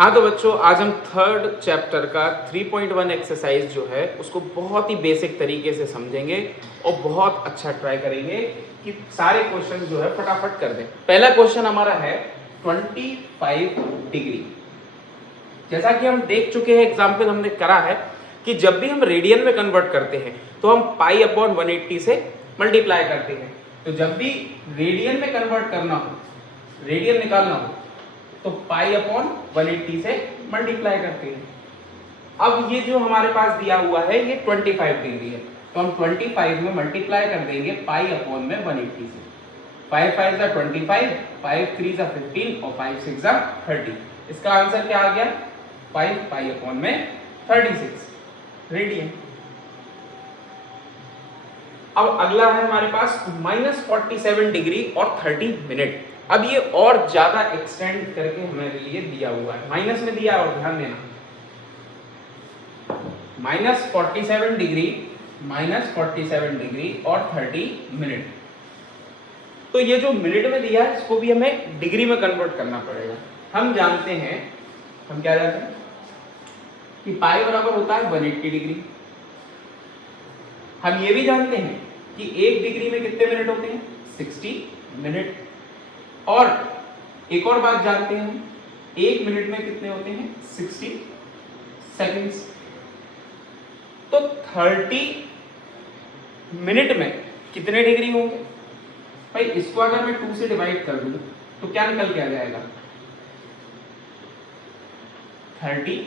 हाँ तो बच्चों, आज हम थर्ड चैप्टर का 3.1 एक्सरसाइज जो है उसको बहुत ही बेसिक तरीके से समझेंगे और बहुत अच्छा ट्राई करेंगे कि सारे क्वेश्चन जो है फटाफट कर दें। पहला क्वेश्चन हमारा है 25 डिग्री। जैसा कि हम देख चुके हैं, एग्जाम्पल हमने करा है कि जब भी हम रेडियन में कन्वर्ट करते हैं तो हम पाई अपॉन 180 से मल्टीप्लाई करते हैं। तो जब भी रेडियन में कन्वर्ट करना हो, रेडियन निकालना हो, तो पाई अपॉन 180 से मल्टीप्लाई करते हैं। अब ये जो हमारे पास दिया हुआ है ये 25 डिग्री है, तो हम 25 में मल्टीप्लाई कर देंगे पाई अपॉन में 180 से। 5 5 जा 25, 5 3 जा 15 और 5 6 जा 30। इसका आंसर क्या आ गया? 5 पाई अपॉन में 36 रेडियन। अब अगला है हमारे पास -47 डिग्री और 30 मिनट। अब ये और ज्यादा एक्सटेंड करके हमारे लिए दिया हुआ है, माइनस में दिया और ध्यान देना, -47 डिग्री और 30 मिनट। तो ये जो मिनट में दिया है इसको भी हमें डिग्री में कन्वर्ट करना पड़ेगा। हम जानते हैं, हम क्या जानते हैं कि पाई बराबर होता है 180 डिग्री। हम ये भी जानते हैं कि 1 डिग्री में कितने मिनट होते हैं? 60 मिनट। और एक और बात जानते हैं हम, 1 मिनट में कितने होते हैं? 60 सेकंड्स। तो 30 मिनट में कितने डिग्री होंगे? भाई इसको अगर मैं 2 से डिवाइड कर दूं तो क्या निकल के आ जाएगा? 30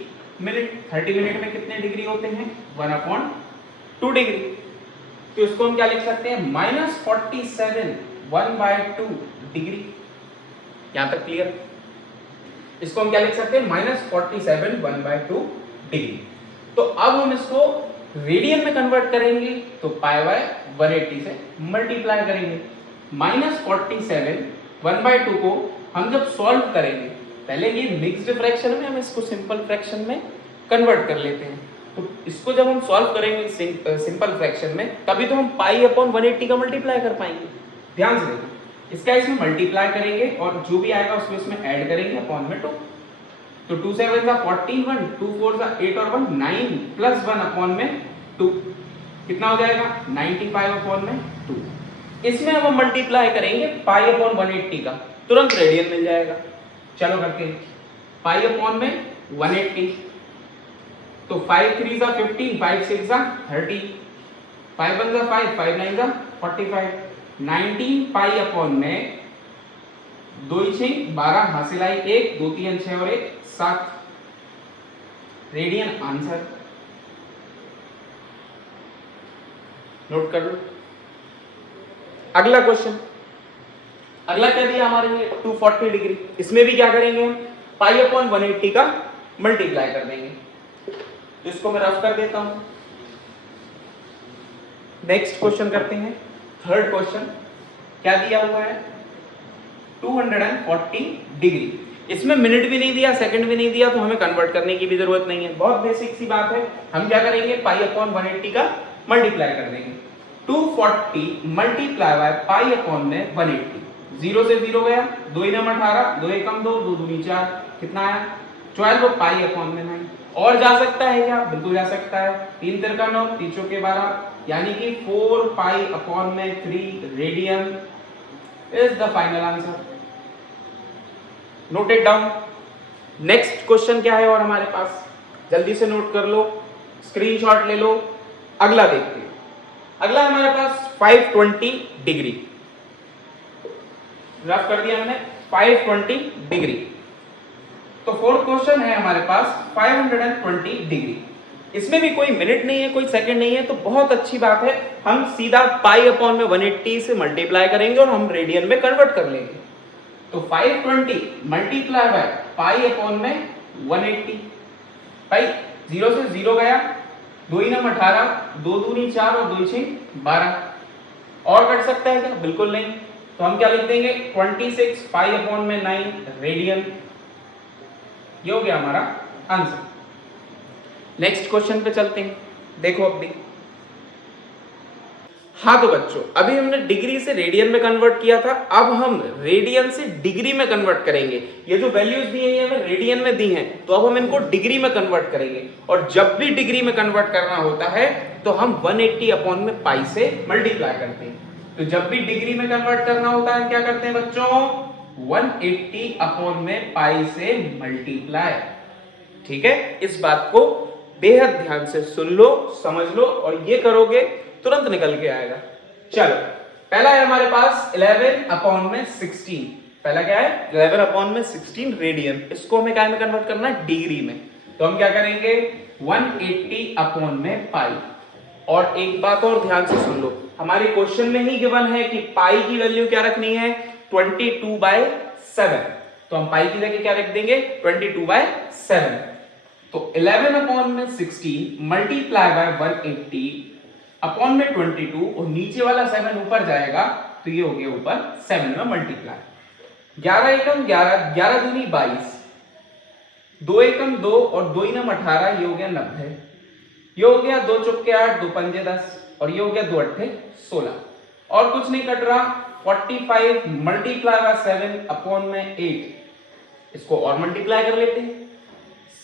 मिनट में कितने डिग्री होते हैं? 1/2 डिग्री। तो इसको हम क्या लिख सकते हैं? -47 1/2 डिग्री। यहां तक क्लियर? इसको हम क्या लिख सकते हैं? -47 1/2 डिग्री। तो अब हम इसको रेडियन में कन्वर्ट करेंगे तो पाई बाय 180 से मल्टीप्लाई करेंगे। -47 1/2 को हम जब सॉल्व करेंगे, पहले ये मिक्स्ड फ्रैक्शन में, हम इसको सिंपल फ्रैक्शन में कन्वर्ट कर लेते हैं। तो इसको जब हम सॉल्व करेंगे सिंपल फ्रैक्शन में, तभी तो हम पाई अपॉन 180 का मल्टीप्लाई कर पाएंगे। ध्यान से देखो, इसका इसमें मल्टीप्लाई करेंगे और जो भी आएगा उसको इसमें ऐड करेंगे अपॉन में 2। तो 2 7 जा 14, 1 2 4 जा 8 और 1 9 प्लस 1 अपॉन में 2 कितना हो जाएगा? 95 अपॉन में 2। इसमें अब हम मल्टीप्लाई करेंगे पाई अपॉन 180 का, तुरंत रेडियन मिल जाएगा। चलो करते हैं। पाई अपॉन में 180, तो 5 3 जा 15, 5 6 जा 30, 5 1 जा 5, 5 9 जा 45, 19 पाई अपॉन में 2 6 12 हासिल आई 1 2 3 6 और 1 7 रेडियन आंसर। नोट कर लो। अगला क्वेश्चन, अगला क्या दिया हमारे लिए? 240 डिग्री। इसमें भी क्या करेंगे हम? पाई अपॉन 180 का मल्टीप्लाई कर देंगे। तो इसको मैं रफ कर देता हूं। नेक्स्ट क्वेश्चन करते हैं। थर्ड क्वेश्चन क्या दिया हुआ है? 240 डिग्री। इसमें मिनट भी नहीं दिया, सेकंड भी नहीं दिया, तो हमें कन्वर्ट करने की भी जरूरत नहीं है। बहुत बेसिक सी बात है। हम क्या करेंगे? पाई अपॉन 180 का मल्टीप्लाई कर देंगे। 240 मल्टीप्लाई बाय पाई अपॉन में 180। 0 से 0 गया, 2 9 18, 2 1 2, 2 2 4, कितना आया? 12 पाई अपॉन में 9। और जा सकता है क्या? बिल्कुल जा सकता है। 3 3 का 9, 3 चौके 12, यानी कि 4 पाई अपॉन में 3 radian is the final answer. Note it down. Next question क्या है और हमारे पास? जल्दी से नोट कर लो, स्क्रीनशॉट ले लो। अगला देखते हैं। अगला हमारे पास 520 डिग्री। रफ कर दिया मैंने 520 डिग्री। तो फोर्थ क्वेश्चन है हमारे पास 520 डिग्री। इसमें भी कोई मिनट नहीं है, कोई सेकंड नहीं है, तो बहुत अच्छी बात है। हम सीधा पाई अपॉन में 180 से मल्टीप्लाई करेंगे और हम रेडियन में कन्वर्ट कर लेंगे। तो 520 मल्टीप्लाई बाय पाई अपॉन में 180। भाई 0 से 0 गया, 2 9 18, 2 2 4 और 2 6 12। और कट सकता है क्या? बिल्कुल नहीं। तो हम क्या लिख देंगे? 26 पाई अपॉन में 9 रेडियन। ये हो गया हमारा आंसर। नेक्स्ट क्वेश्चन पे चलते हैं। देखो अब भी हाँ तो बच्चों, अभी हमने डिग्री से रेडियन में कन्वर्ट किया था, अब हम रेडियन से डिग्री में कन्वर्ट करेंगे। ये जो वैल्यूज दी हैं ये हमें रेडियन में दी हैं, तो अब हम इनको डिग्री में कन्वर्ट करेंगे। और जब भी डिग्री में कन्वर्ट करना होता है तो हम 180 अपॉन में पाई से मल्टीप्लाई करते हैं। तो जब भी डिग्री में कन्वर्ट करना होता है क्या करते हैं बच्चों, 180 अपॉन में पाई से मल्टीप्लाई। ठीक है, इस बात को बेहद ध्यान से सुन लो, समझ लो, और ये करोगे तुरंत निकल के आएगा। चलो, पहला है हमारे पास 11 अपॉन में 16। पहला क्या है, 11 अपॉन में 16 रेडियन। इसको हमें क्या में कन्वर्ट करना है, डिग्री में। तो हम क्या करेंगे, 180 अपॉन में पाई। और एक बात और ध्यान से सुन लो, हमारे क्वेश्चन में ही गिवन है कि पाई की वैल्यू क्या रखनी है, 22/7। तो हम पाई की जगह क्या रख देंगे, 22/7। तो 11 अपॉन में 16 मल्टीप्लाई बाय 180 अपॉन में 22, और नीचे वाला 7 ऊपर जाएगा तो ये हो गया ऊपर 7 में मल्टीप्लाई। 11 एकम 11, 11 दूनी 22, 2 एकम 2 और 2 इनम 18, ये हो गया 90। ये हो गया 2 चौके 8, 2 पंजे 10, और ये हो गया 2 अट्ठे 16। और कुछ नहीं कट रहा, 45 मल्टीप्लाई बाय 7 अपॉन में 8। इसको और मल्टीप्लाई कर लेते हैं,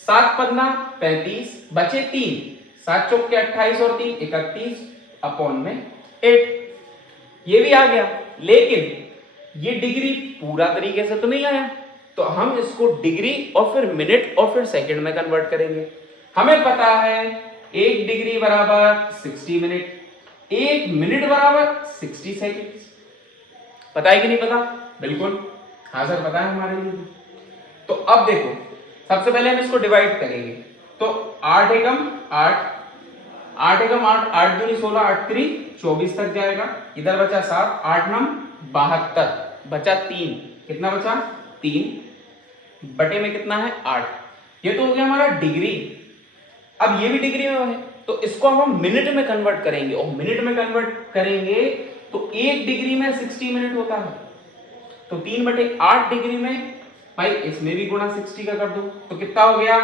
7 पन्ना 35, बचे 3, 7 चौके 28 और 3 31 अपॉन में 8। ये भी आ गया, लेकिन ये डिग्री पूरा तरीके से तो नहीं आया, तो हम इसको डिग्री और फिर मिनट और फिर सेकंड में कन्वर्ट करेंगे। हमें पता है 1 डिग्री बराबर 60 मिनट, 1 मिनट बराबर 60 सेकंड। पता है कि नहीं पता? बिल्कुल, हाँ सर पता है हमारे लिए। तो अब देखो, सबसे पहले हम इसको डिवाइड करेंगे। तो 8 एकम 8, 8 एकम 8, 8 दूनी 16, 8 3 24 तक जाएगा। इधर बचा 7, 8 9 72, बचा 3, कितना बचा 3 बटे में कितना है 8। ये तो हो गया हमारा डिग्री। अब ये भी डिग्री में है, तो इसको हम मिनट में कन्वर्ट करेंगे, और मिनट में कन्वर्ट करेंगे तो 1 डिग्री में 60 मिनट होता है। तो 3/8 डिग्री में, भाई इसमें भी गुणा 60 का कर दो, तो कितना हो गया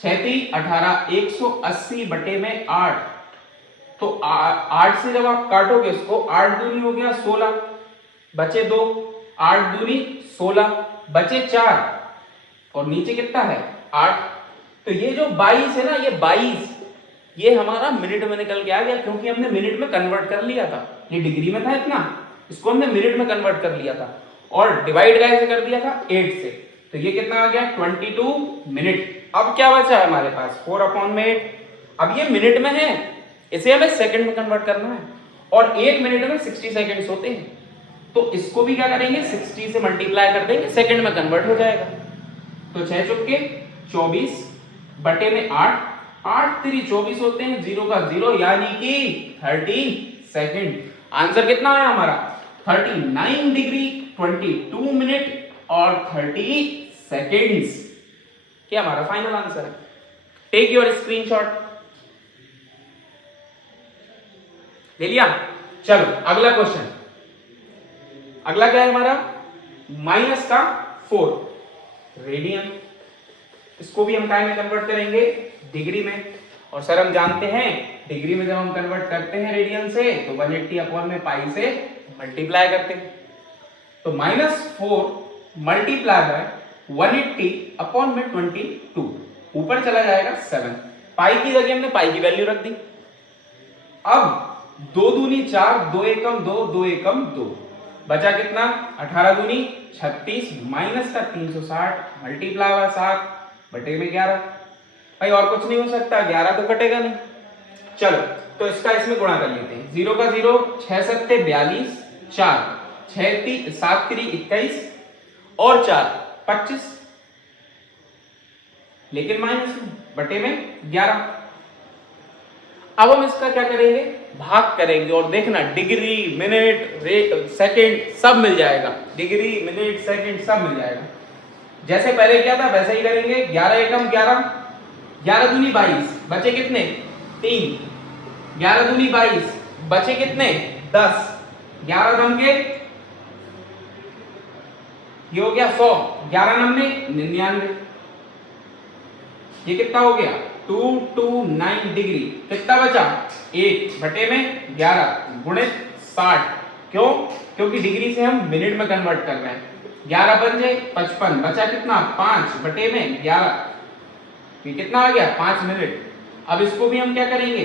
6 3 18, 180 बटे में 8। तो 8 से जब आप काटोगे इसको, 8 दूनी हो गया 16, बचे 2, 8 दूनी 16, बचे 4, और नीचे कितना है 8। तो ये जो 22 है ना, ये 22 ये हमारा मिनट में निकल के आ गया, क्योंकि हमने मिनट में कन्वर्ट कर लिया था। ये डिग्री में था इतना, इसको हमने मिनट में कन्वर्ट कर लिया था, और डिवाइड कैसे कर दिया था 8 से। तो ये कितना आ गया 22 मिनट। अब क्या बचा है हमारे पास 4 अपॉन में 8। अब ये मिनट में है, इसे हमें सेकंड में कन्वर्ट करना है, और 1 मिनट में 60 सेकंड्स होते हैं। तो इसको भी क्या करेंगे, 60 से मल्टीप्लाई कर देंगे, सेकंड में कन्वर्ट हो जाएगा। तो 6 चौके 24 बटे में 8, 8 3 24 होते हैं, 0 का 0, यानी कि 30 सेकंड। आंसर कितना आया हमारा 39 डिग्री 22 मिनट और 30 सेकेंड्स। क्या हमारा फाइनल आंसर है। Take your screenshot. ले लिया? चलो अगला क्वेश्चन। अगला क्या है हमारा, माइनस का 4 रेडियन। इसको भी हम टाइम में कन्वर्ट करेंगे, डिग्री में। और सर हम जानते हैं डिग्री में जब हम कन्वर्ट करते हैं रेडियन से, तो 180 अपॉन में पाई से मल्टीप्लाई करते हैं। तो -4 मल्टीप्लाई बाय 180 अपॉन में 22, ऊपर चला जाएगा 7। पाई की जगह हमने पाई की वैल्यू रख दी। अब 2 दूनी 4, 2 एकम 2, 2 एकम 2, बचा कितना 18 दूनी 36, माइनस का 360 मल्टीप्लाई बाय 7 बटे में 11। भाई और कुछ नहीं हो सकता, 11 तो कटेगा नहीं। चलो तो इसका इसमें गुणा कर लेते हैं। 0 का 0, 6 7 42, 4 6 7 3 21 और 4 25, लेकिन माइनस में बटे में 11। अब हम इसका क्या करेंगे, भाग करेंगे, और देखना डिग्री मिनट सेकंड सब मिल जाएगा। डिग्री मिनट सेकंड सब मिल जाएगा। जैसे पहले क्या था वैसे ही करेंगे। 11 एकम 11, 11 दूनी 22, बचे कितने 3, 11 दूनी 22, बचे कितने 10, 11 दम के ये हो गया 100, 11 9 99, ये कितना हो गया 229 डिग्री। कितना बचा? 1 बटे में 11 गुणित 60। क्यों? क्योंकि डिग्री से हम मिनट में कन्वर्ट कर रहे हैं। 11 बन जाए 55, बचा कितना? 5 बटे में 11। ये कितना आ गया? 5 मिनट। अब इसको भी हम क्या करेंगे?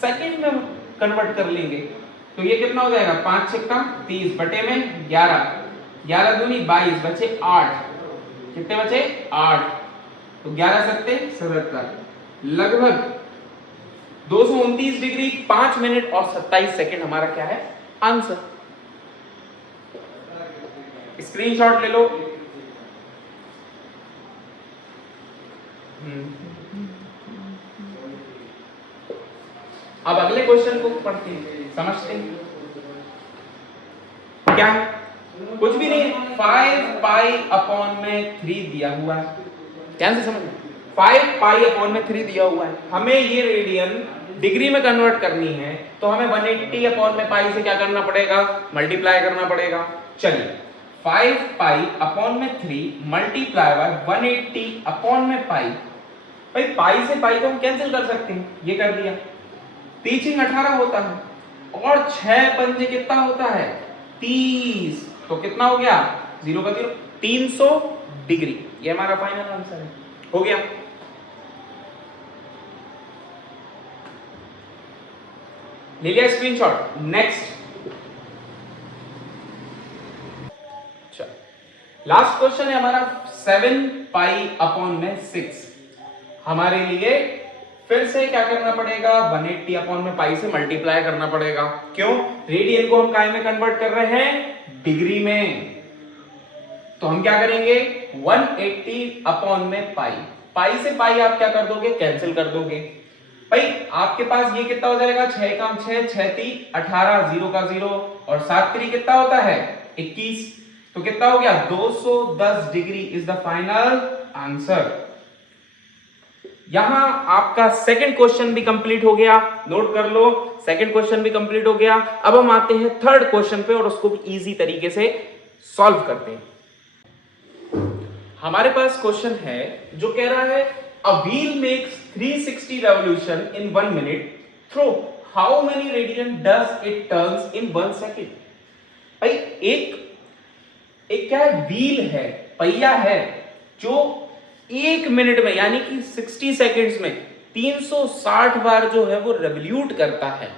सेकंड में कन्वर्ट कर लेंगे। तो ये कितना हो जाएगा? 5 छक्का 30 बटे में 11, 11 दूनी 22, बचे 8। कितने बचे? 8। तो 11 सत्ते 77, लगभग 229 डिग्री 5 मिनट और 27 सेकंड हमारा क्या है? आंसर। स्क्रीनशॉट ले लो। अब अगले क्वेश्चन को पढ़ते हैं, समझते हैं। क्या है? कुछ भी नहीं, 5 पाई अपॉन में 3 दिया हुआ है। ध्यान से समझना, 5 पाई अपॉन में 3 दिया हुआ है। हमें ये रेडियन डिग्री में कन्वर्ट करनी है, तो हमें 180 अपॉन में पाई से क्या करना पड़ेगा? मल्टीप्लाई करना पड़ेगा। चलिए, 5 पाई अपॉन में 3 मल्टीप्लाई बाय 180 अपॉन में पाई। भाई पाई से पाई को हम कैंसिल कर सकते हैं, ये कर दिया। तीन 18 होता है और 6 पंजे कितना होता है? 30। तो कितना हो गया? 0 का 0, 300 डिग्री। ये हमारा फाइनल आंसर है। हो गया। ले लिया स्क्रीनशॉट। नेक्स्ट, लास्ट क्वेश्चन है हमारा 7 पाई अपॉन में 6। हमारे लिए फिर से क्या करना पड़ेगा? 180 अपॉन में पाई से मल्टीप्लाई करना पड़ेगा। क्यों? रेडियन को हम काय में कन्वर्ट कर रहे हैं? डिग्री में। तो हम क्या करेंगे? 180 अपॉन में पाई। पाई से पाई आप क्या कर दोगे? कैंसिल कर दोगे। भाई आपके पास ये कितना हो जाएगा? 6 का 6, 6 3 18, 0 का 0 और 7 3 कितना होता है? 21। तो कितना हो गया? 210 degree is the final answer. यहां आपका सेकंड क्वेश्चन भी कंप्लीट हो गया। नोट कर लो, सेकंड क्वेश्चन भी कंप्लीट हो गया। अब हम आते हैं थर्ड क्वेश्चन पे और उसको भी इजी तरीके से सॉल्व करते हैं। हमारे पास क्वेश्चन है जो कह रहा है a wheel makes 360 revolution in 1 minute through how many radian does it turns in 1 second? भाई एक क्या है? व्हील है, पहिया है, जो 1 मिनट में यानी कि 60 सेकेंड्स में 360 बार जो है वो रेवोल्यूट करता है।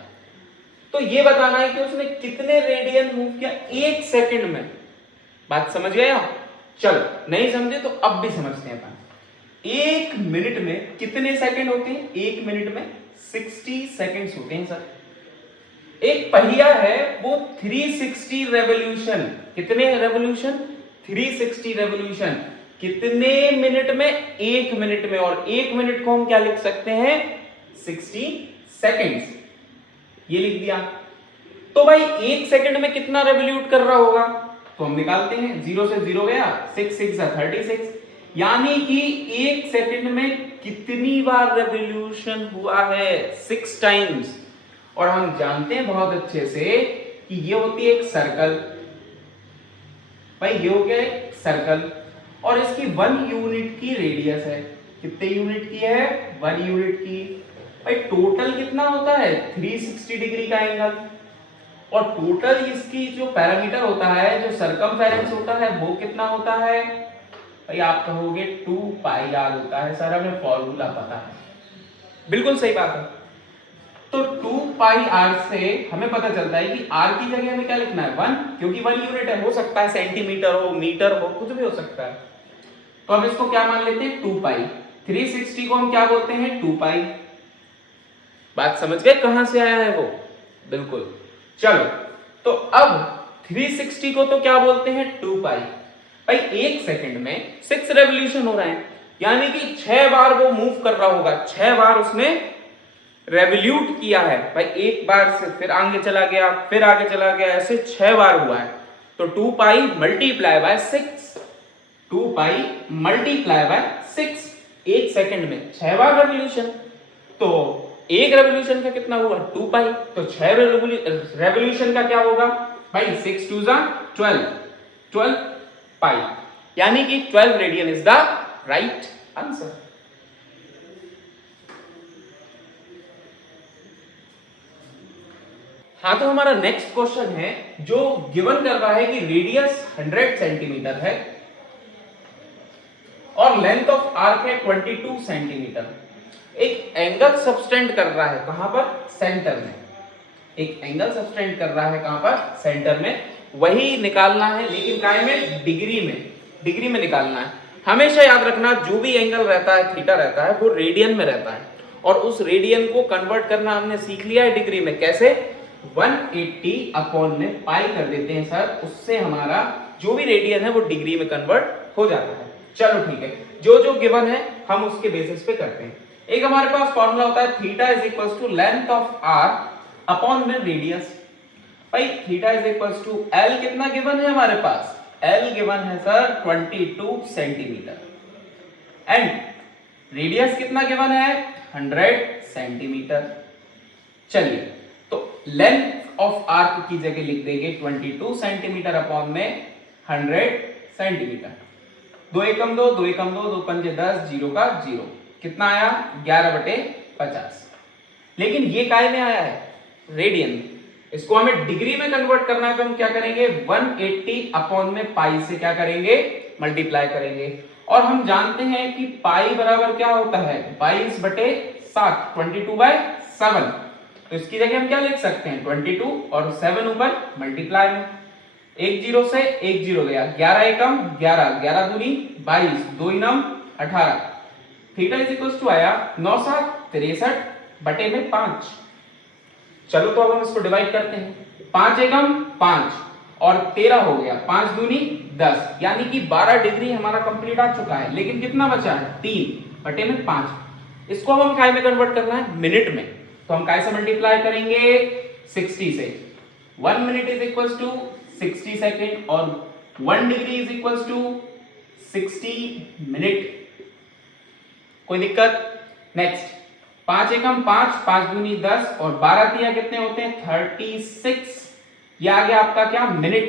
तो ये बताना है कि उसने कितने रेडियन मूव किया 1 सेकंड में। बात समझ गए? चलो, नहीं समझे तो अब भी समझते हैं। 1 मिनट में कितने सेकंड होते हैं? 1 मिनट में 60 सेकंड्स होते हैं सर। एक पहिया है वो 360 रेवोल्यूशन, कितने रेवोल्यूशन? 360 रेवोल्यूशन कितने मिनट में? 1 मिनट में। और 1 मिनट को हम क्या लिख सकते हैं? 60 सेकंड्स। ये लिख दिया। तो भाई 1 सेकंड में कितना रेवोल्यूट कर रहा होगा? तो हम निकालते हैं। 0 से 0 गया, 6 6 36, यानी कि 1 सेकंड में कितनी बार रेवोल्यूशन हुआ है? 6 टाइम्स। और हम जानते हैं बहुत अच्छे से कि ये होती है एक सर्कल। भाई ये हो गया एक सर्कल और इसकी 1 यूनिट की रेडियस है। कितने यूनिट की है? 1 यूनिट की। भाई टोटल कितना होता है? 360 डिग्री का एंगल। और टोटल इसकी जो पैरामीटर होता है, जो सरकमफेरेंस होता है, वो कितना होता है? भाई आप कहोगे 2 पाई आर होता है। सर हमें फॉर्मूला पता है। बिल्कुल सही बात है। तो 2 पाई आर से हमें पता चलता है कि आर की जगह हमें क्या लिखना है? 1, क्योंकि 1 यूनिट है। हो सकता है सेंटीमीटर हो, मीटर हो, कुछ भी हो सकता है। तो अब इसको क्या मान लेते हैं? 2 पाई। 360 को हम क्या बोलते हैं? 2 पाई। बात समझ गए कहां से आया है वो? बिल्कुल। चलो, तो अब 360 को तो क्या बोलते हैं? 2 पाई। भाई 1 सेकंड में 6 रेवोल्यूशन हो रहे हैं, यानी कि 6 बार वो मूव कर रहा होगा। 6 बार उसने रेवोल्यूट किया है। भाई एक बार से फिर आगे चला गया, फिर आगे चला गया, ऐसे 6 बार हुआ है। तो 2 पाई multiply by 6, 2 pi multiply by 6, 1 second में 6 बार रेवोल्यूशन। तो एक रेवोल्यूशन का कितना हुआ? 2 पाई। तो 6 रेवोल्यूशन का क्या होगा? भाई 6 2 12, 12 पाई, यानी कि 12 radian is the right answer. हाँ, तो हमारा नेक्स्ट क्वेश्चन है जो गिवन कर रहा है कि रेडियस 100 सेंटीमीटर है और लेंथ ऑफ आर्क है 22 सेंटीमीटर। एक एंगल सबटेंड कर रहा है कहां पर? सेंटर में। एक एंगल सबटेंड कर रहा है कहां पर? सेंटर में। वही निकालना है, लेकिन काय में? डिग्री में। डिग्री में निकालना है। हमेशा याद रखना, जो भी एंगल रहता है, थीटा रहता है, वो रेडियन में रहता है, और उस रेडियन को कन्वर्ट करना हमने सीख लिया है डिग्री में। कैसे? 180 अपॉन में पाई कर देते हैं सर, उससे हमारा जो भी रेडियन है वो डिग्री में कन्वर्ट हो जाता है। चलो ठीक है, जो जो गिवन है हम उसके बेसिस पे करते हैं। एक हमारे पास फॉर्मूला होता है theta is equals to length of arc upon में रेडियस। भाई theta is equals to L कितना गिवन है हमारे पास? एल गिवन है सर 22 सेंटीमीटर, एंड रेडियस कितना गिवन है? 100 सेंटीमीटर। चलिए, तो लेंथ ऑफ आर्क की जगह लिख देंगे 22 सेंटीमीटर अपॉन में 100 सेंटीमीटर। 2 एकम 2, 2 एकम 2, 2 पंजे 10, 0 का 0। कितना आया? 11/50। लेकिन ये काय में आया है? रेडियन। इसको हमें डिग्री में कन्वर्ट करना है, तो हम क्या करेंगे? 180 अपॉन में पाई से क्या करेंगे? मल्टीप्लाई करेंगे। और हम जानते हैं कि पाई बराबर क्या होता है? 22/7, 22/7। तो इसकी जगह हम क्या लिख सकते हैं? 22 और 7 ऊपर मल्टीप्लाई में। 1 0 से 1 0 गया, 11 एकम 11, 11 दूनी 22, 2 इनम 18। थीटा इज इक्वल टू आया 9 7 63/5। चलो तो अब हम इसको डिवाइड करते हैं। 5 एकम 5 और 13 हो गया, 5 दूनी 10, यानी कि 12 डिग्री हमारा कंप्लीट आ चुका है। लेकिन कितना बचा है? 3/5। इसको अब हम काय में कन्वर्ट करना है? मिनट में। तो हम काय से मल्टीप्लाई करेंगे? 60 से। 1 minute is equal to 60 second और 1 degree is equal to 60 minute. कोई दिक्कत? नेक्स्ट, 5 एकम 5, 5 दूनी 10 और 12 तिया कितने होते हैं? 36। ये आ गया आपका क्या? मिनट।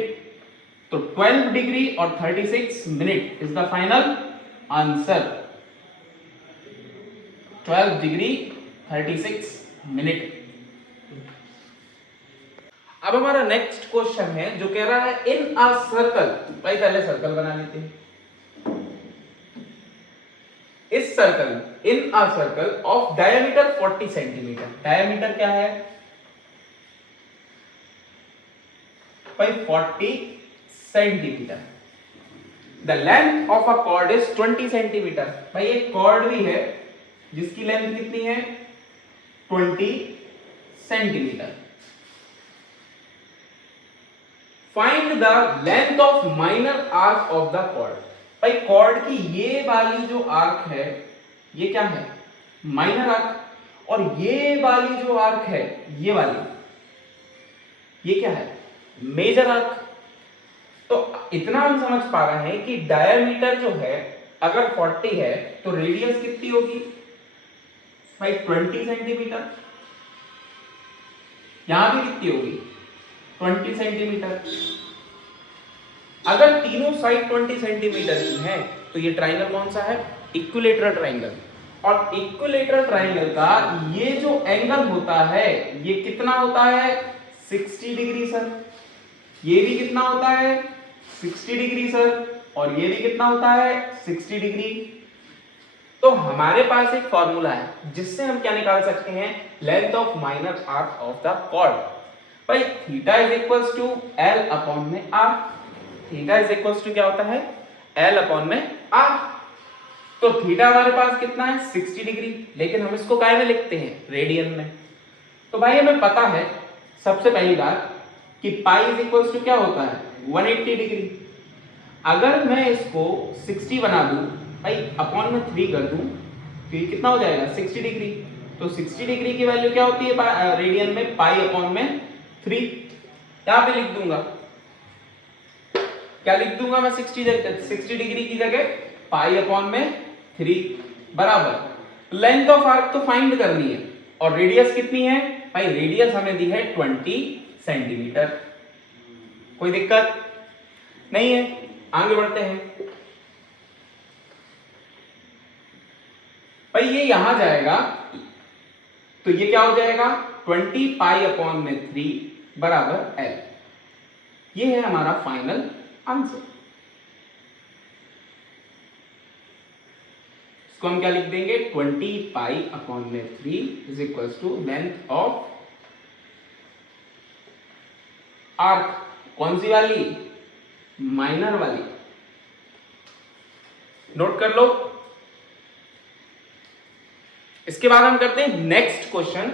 तो 12 डिग्री और 36 minute is the final answer. 12 degree 36 minute. अब हमारा नेक्स्ट क्वेश्चन है जो कह रहा है इन अ सर्कल। भाई पहले सर्कल बना लेते हैं। इस circle, in a circle of diameter 40 centimetre. Diameter क्या है भाई? 40 centimetre. The length of a cord is 20 centimetre. भाई एक कॉर्ड भी है जिसकी लेंथ कितनी है? 20 centimetre. Find the length of minor arc of the chord. भाई कॉर्ड की ये वाली जो आर्क है, ये क्या है? Minor arc. और ये वाली जो आर्क है, ये वाली, ये क्या है? Major arc. तो इतना हम समझ पा रहे हैं कि डायमीटर जो है अगर 40 है तो रेडियस कितनी होगी भाई? 20 सेंटीमीटर। यहां भी कितनी होगी? 20 सेंटीमीटर। अगर तीनों साइड 20 सेंटीमीटर की है तो ये ट्राइंगल कौन सा है? Equilateral triangle. और इक्विलेटरल ट्राइंगल का ये जो एंगल होता है ये कितना होता है? 60 डिग्री सर। ये भी कितना होता है? 60 डिग्री सर। और ये भी कितना होता है? 60 डिग्री। तो हमारे पास एक फॉर्मूला है जिससे हम क्या निकाल सकते हैं? Length of minor arc of the chord. भाई theta is equals to L upon में R. Theta is equals to क्या होता है? एल अपॉन में आर। तो थीटा हमारे पास कितना है? 60 डिग्री। लेकिन हम इसको काय में लिखते हैं? रेडियन में। तो भाई हमें पता है सबसे पहली बात कि पाई इज इक्वल्स टू क्या होता है? 180 डिग्री। अगर मैं इसको 60 बना दूं भाई, अपॉन में 3 कर दूं तो ये कितना हो जाएगा? 60 डिग्री। तो 60 डिग्री की वैल्यू क्या होती है रेडियन में? पाई अपॉन में 3। यहां पे लिख दूंगा, क्या लिख दूंगा मैं? 60 डिग्री की जगह पाई अपॉन में 3 बराबर लेंथ ऑफ आर्क तो फाइंड करनी है। और रेडियस कितनी है भाई? रेडियस हमें दी है 20 सेंटीमीटर। कोई दिक्कत नहीं है, आगे बढ़ते हैं। भाई ये यहां जाएगा तो ये क्या हो जाएगा? 20 पाई अपॉन में 3 बराबर L। ये है हमारा फाइनल आंसर। इसको हम क्या लिख देंगे, 20 पाई अपॉन में 3 is equal to length of arc. कौन सी वाली, माइनर वाली, नोट कर लो। इसके बाद हम करते हैं नेक्स्ट क्वेश्चन।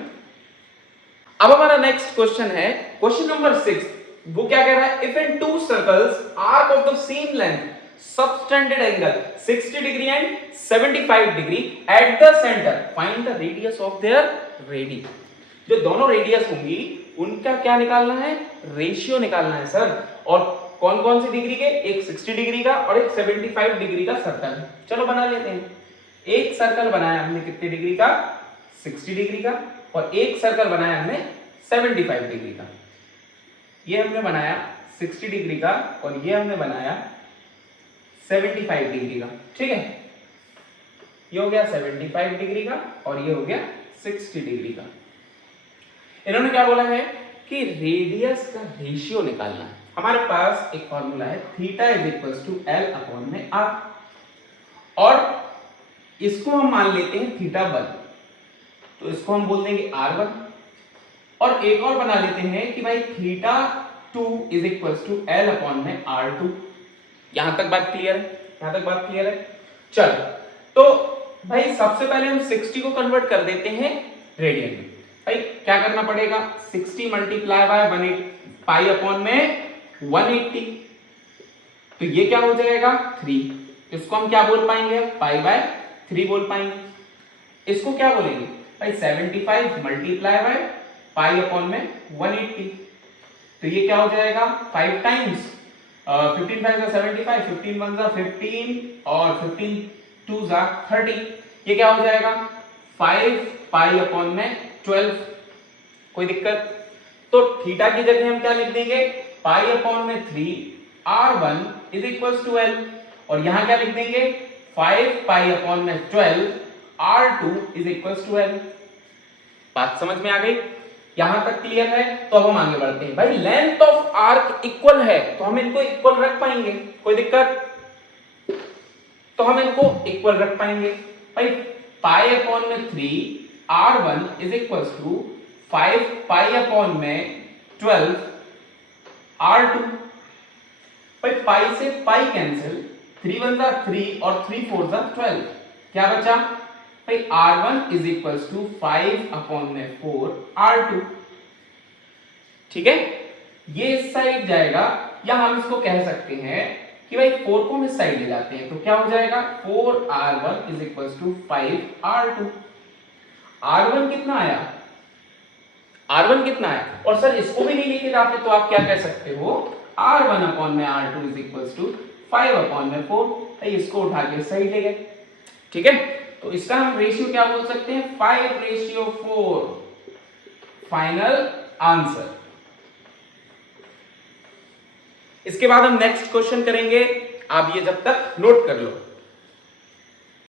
अब हमारा नेक्स्ट क्वेश्चन है क्वेश्चन नंबर 6। वो क्या कह रहा है, if in to circles arc of the same length subtended angle 60 degree and 75 degree at the centre find the radius of their ready. जो दोनों रेडियस होंगी उनका क्या निकालना है, रेशियो निकालना है सर। और कौन कौन सी डिग्री के, एक 60 डिग्री का और एक 75 डिग्री का सर्कल। चलो बना लेते हैं। एक सर्कल बनाया हमने कितने डिग्री का, 60 डिग्री का, और एक सर्कल बनाया हमने 75 डिग्री का। ये हमने बनाया 60 डिग्री का और ये हमने बनाया 75 डिग्री का। ठीक है, ये हो गया 75 डिग्री का और ये हो गया 60 डिग्री का। इन्होंने क्या बोला है कि रेडियस का रेशियो निकालना है। हमारे पास एक फॉर्मूला है theta is equals to L upon में आर, और इसको हम मान लेते हैं थीटा 1, तो इसको हम बोल देंगे R1। और एक और बना लेते हैं कि भाई theta 2 is equals to L upon में R2। यहां तक बात क्लियर है, यहां तक बात क्लियर है। चल तो भाई सबसे पहले हम 60 को कन्वर्ट कर देते हैं रेडियन में। भाई क्या करना पड़ेगा, 60 मल्टीप्लाई बाय 180 पाई अपॉन में 180, तो ये क्या हो जाएगा 3। इसको हम क्या बोल पाएंगे, पाई बाय 3 बोल पाएंगे। इसको क्या बोलेंगे भाई 75 मल्टीप्लाई बाय पाई अपॉन में 180, तो ये क्या हो जाएगा 5 टाइम्स 15 5 75, 15 1 15 और 15 2 30। ये क्या हो जाएगा 5 पाई अपॉन में 12। कोई दिक्कत, तो थीटा की जगह हम क्या लिख देंगे, पाई अपॉन में 3 R1 is equals to L, और यहां क्या लिख देंगे 5 पाई अपॉन में 12 R2 is equals to L। बात समझ में आ गई, यहां तक क्लियर है। तो अब हम आगे बढ़ते हैं। भाई लेंथ ऑफ आर्क इक्वल है तो हम इनको इक्वल रख पाएंगे, कोई दिक्कत, तो हम इनको इक्वल रख पाएंगे। भाई पाई अपॉन में 3 R1 is equals to 5 pi upon में 12 R2। भाई पाई से पाई कैंसिल, 3 1 3 और 3 4 12, क्या बचा भाई R1 is equals to 5 upon में 4 R2। ठीक है, ये इस साइड जाएगा, या हम इसको कह सकते हैं कि भाई 4 को हम इस साइड ले जाते हैं, तो क्या हो जाएगा 4 R1 is equals to 5 R2। R1 कितना आया, R1 कितना है, और सर इसको भी नहीं लेके जाते तो आप क्या कह सकते हो R1 अपॉन में R2 is equals to 5 upon में 4। इसको उठा के साइड ले गए। ठीक है, तो इसका हम रेशियो क्या बोल सकते हैं 5:4, फाइनल आंसर। इसके बाद हम नेक्स्ट क्वेश्चन करेंगे, आप ये जब तक नोट कर लो।